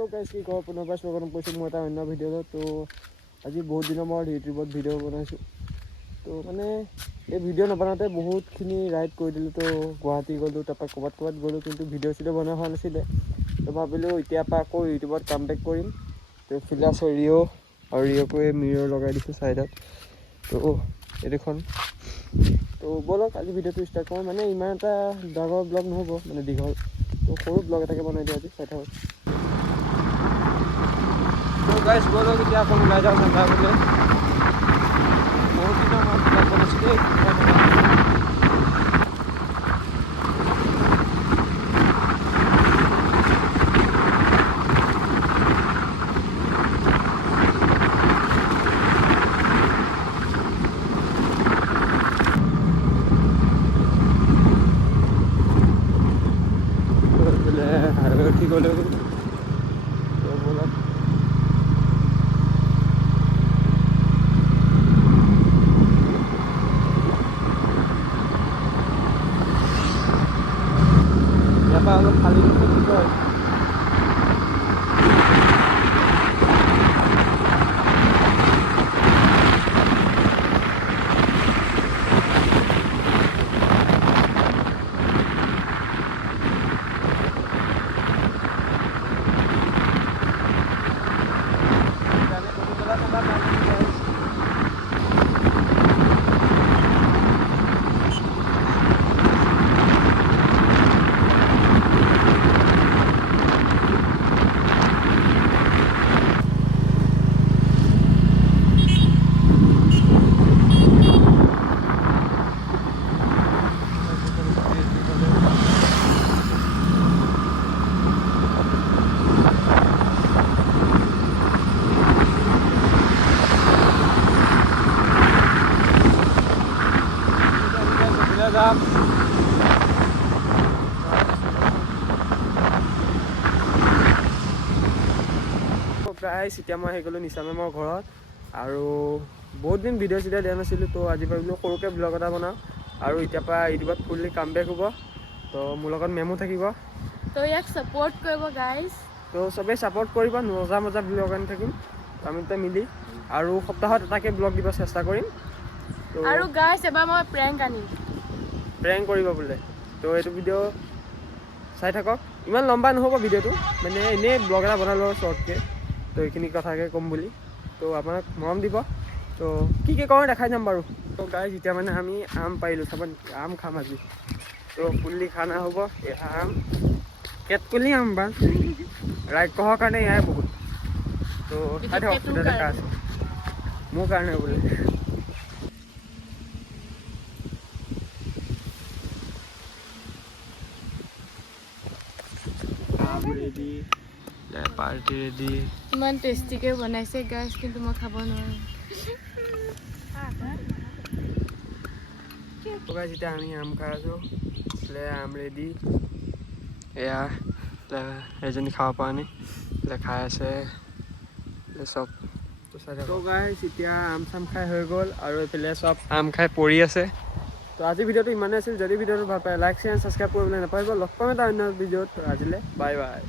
Hello guys की खबर पुनर्बार स्वागत কৰিছোঁ মই এটা অন্য ভিডিঅ'ত। তো আজি বহুত দিনৰ মূৰত ইউটিউবত ভিডিঅ' বনাইছোঁ। তো মানে এই ভিডিঅ' নবনাওঁতে বহুতখিনি ৰাইড কৰি দিলোঁ। তো গুৱাহাটী গ'লোঁ, তাৰপৰা ক'ৰবাত গ'লোঁ, কিন্তু ভিডিঅ' চিডিঅ' বনোৱা হোৱা নাছিলে। তো ভাবিলোঁ এতিয়াৰ পৰা আকৌ ইউটিউবত কাম বেক কৰিম। তো ফিলে আছে ৰিঅ' আৰু ৰিঅ'কো এই মিৰৰ লগাই দিছোঁ চাইডত। তো এইখন তো ব'লক আজি ভিডিঅ'টো ষ্টাৰ্ট কৰোঁ। মানে ইমান এটা ডাঙৰ ব্লগ নহ'ব, মানে দীঘল। তো সৰু ব্লগ এটাকে বনাই দিওঁ আজি, চাই থাকক। তো গাইছ ব'লক এতিয়া আকৌ ওলাই যাওঁ ঠাণ্ডা বোলে। বহুত দিনৰ মূৰত ব্লগ বনাইছোঁ দেই। উঠি গ'লেও ব'লক ইয়াৰ পৰা অলপ খালী কি কয় যাম। গাইছ এতিয়া মই আহি গ'লোঁ নিচা মেমৰ ঘৰত। আৰু বহুত দিন ভিডিঅ' চিডিঅ' দিয়া নাছিলোঁ। তো আজি ভাবিলোঁ সৰুকৈ ব্লগ এটা বনাওঁ। আৰু এতিয়াৰ পৰা ইউটিউবত ফুল্লি কাম বেক হ'ব। তো মোৰ লগত মেমো থাকিব। তো ইয়াক ছাপোৰ্ট কৰিব গাইছ। তো চবেই ছাপোৰ্ট কৰিব, মজা ব্লগ আনি থাকিম আমি দুটা মিলি। আৰু সপ্তাহত এটাকৈ ব্লগ দিব চেষ্টা কৰিম। তো আৰু গাইছ এবাৰ মই প্ৰেংক আনিম। প্ৰেংক কৰিব বোলে। তো এইটো ভিডিঅ' চাই থাকক। ইমান লম্বা নহ'ব ভিডিঅ'টো, মানে এনেই ব্লগ এটা বনাই লওঁ শ্বৰ্টকৈ। তো এইখিনি কথাকে ক'ম বুলি। তো আপোনাক মৰম দিব। তো কি কৰোঁ দেখাই যাম বাৰু। তো গাইছ এতিয়া মানে আমি আম পাৰিলোঁ, চাব নেকি? আম খাম আজি। তো ফুল্লি খানা হ'ব। এয়া আম কেটকলি আম বা ৰাইড কহৰ কাৰণে এয়াই বহুত। তো চাই থাকক, ভিডিঅ' দেখা আছে মোৰ কাৰণে বোলে। Ready, party ready. ইমান টেষ্টিকৈ বনাইছে গাইছ, কিন্তু মই খাব নোৱাৰোঁ। গাইছ এতিয়া আমি আম খাই আছোঁ। আম ৰেডি। এয়া এজনী খাব পৰা নাই, খাই আছে চব। তো গাইছ এতিয়া আম চাম খাই হৈ গ'ল, আৰু এইফালে চব আম খাই পৰি আছে। তো আজি ভিডিঅ'টো ইমানেই আছিল। যদি ভিডিঅ'টো ভাল পায় লাইক শ্বেয়াৰ ছাবস্ক্ৰাইব কৰিবলৈ নাপাহৰিব। লগ পাম এটা অন্য ভিডিঅ'ত। আজিলৈ বাই বাই।